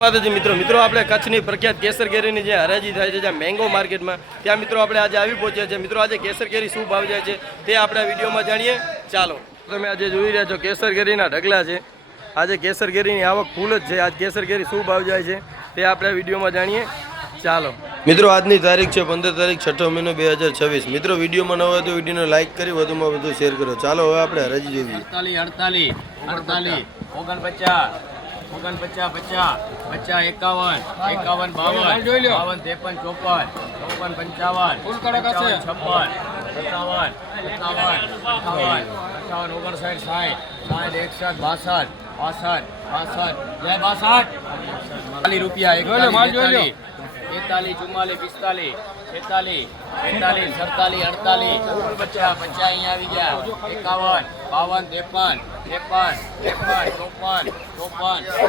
મિત્રો આપણે કચ્છની પ્રખ્યાત કેસર કેરીની જે હરાજી થાય છે જ્યાં મેંગો માર્કેટમાં ત્યાં મિત્રો આપણે આજે આવી પહોંચ્યા છે। મિત્રો આજે કેસર કેરી શું ભાવ જાય છે તે આપણે આ વિડીયોમાં જાણીએ। ચાલો, તમે આજે જોઈ રહ્યા છો કેસર કેરીના ઢગલા છે। આજે કેસર કેરીની આવક ફૂલ જ છે। આજ કેસર કેરી શું ભાવ જાય છે તે આપણે આ વિડીયોમાં જાણીએ। ચાલો મિત્રો, આજની તારીખ છે 15 તારીખ 6 મહિનો 2026। મિત્રો વિડીયોમાં ન હોય તો વિડીયોને લાઇક કરી વધુમાં વધુ શેર કરો। ચાલો હવે આપણે હરાજી જોઈએ। 48 48 49 49 50 50 51 51 52 53 54 54 55 ફૂલ કડક હશે 56 57 57 58 59 60 61 62 જય 62 રૂપિયા 41 44 44 45 46 47 48 50 અહીંયા આવી ગયા 51 52 53 53 54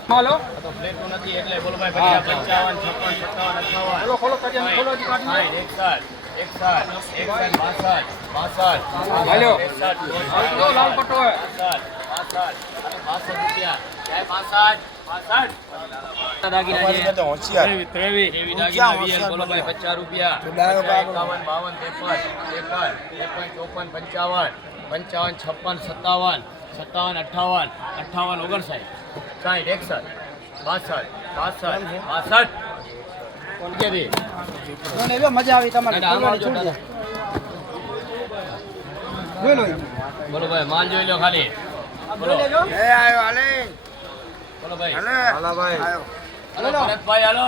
55 તો પ્લેટો નથી એટલે બોલો ભાઈ 55 56 57 58 ખોલો ખોલો 61 હાલો લાલ પટ્ટો હે 62 રૂપિયા જય 62 દાગીના છે તો હોશિયાર 23 દાગીના વીએલ બોલો ભાઈ 50 રૂપિયા 51 52 53 54 55 56 57 58 59 60 61 62 મજા આવી તમારે બોલો ભાઈ માલ જોઈ લો ખાલી બોલો બોલો ભાઈ હાલો ભાઈ હાલો ભરતભાઈ હાલો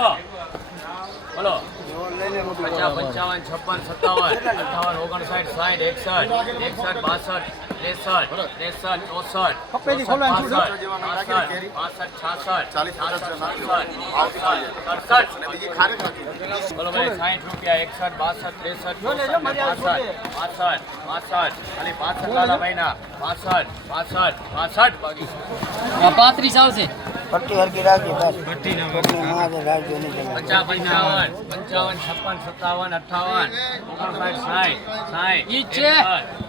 બોલો 50 55 56 57 58 59 60 61 62 63 બોલો ભાઈ 60 રૂપિયા 61 62 63 65 ના 65 બાકી 35 આવશે પટ્ટી હરકી રાખી બસ પટ્ટી માં રાખજો ને 50 55 56 57 58 59 60 ઈ છે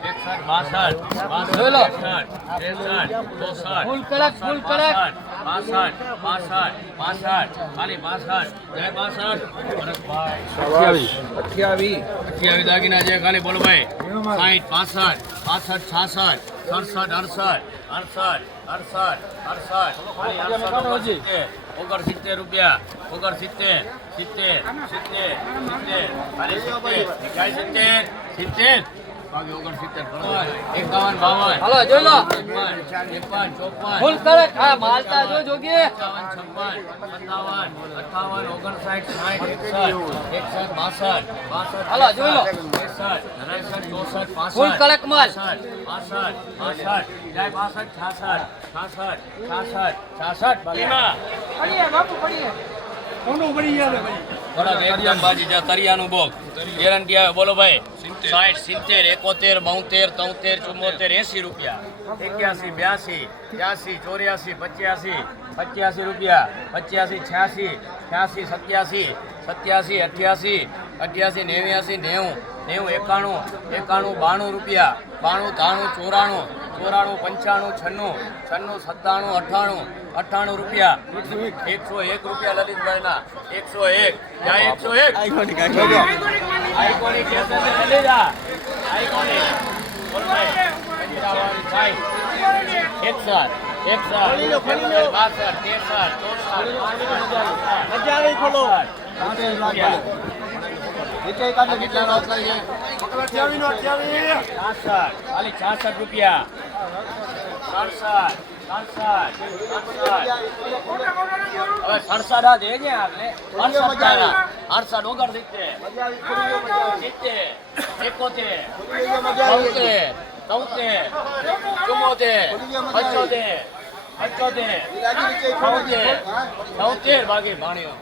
61 62 જોઈ લો 63 ફૂલ કડક 62 62 ખાલી 62 જય 62 28 દાગીના છે ખાલી બોલો ભાઈ 60 65 65 66 68 69 રૂપિયા 69 70 51 52 હાલો જોઈ લો 53 54 ફૂલ કરે હા માલતા જો જોગી 56 57 58 59 હાલો જોઈ લો 63 ફૂલ કડક માલ 65 જય 62 66 બાકીમાં પડીએ બાપુ પડીએ કોનો પડી ગયા ભાઈ બરાબર એકદમ બાજી જા તરિયાનું બોક ગેરંટી આવે બોલો ભાઈ 60 70 71 72 73 74 80 રૂપિયા 81 82 83 84 85 રૂપિયા 85 86 87 88 89 91 92 રૂપિયા 92 93 94 95 96 98 રૂપિયા 101 રૂપિયા લલિતભાઈ ના 101 જ્યાં 101 આઈકોનિક કેસર લઈ જા આઈકોનિક બોલ ભાઈ 61 66 રૂપિયા 67 દે છે આપણે 68 69 બાકી ભાણ્યો।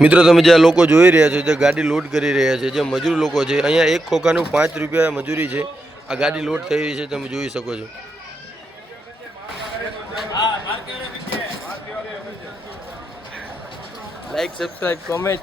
મિત્રો તમે જે લોકો જોઈ રહ્યા છો જે ગાડી લોડ કરી રહ્યા છે જે મજૂર લોકો છે, અહીંયા એક ખોખાનું 5 રૂપિયા મજૂરી છે। આ ગાડી લોડ થઈ રહી છે, તમે જોઈ શકો છો। Like subscribe comment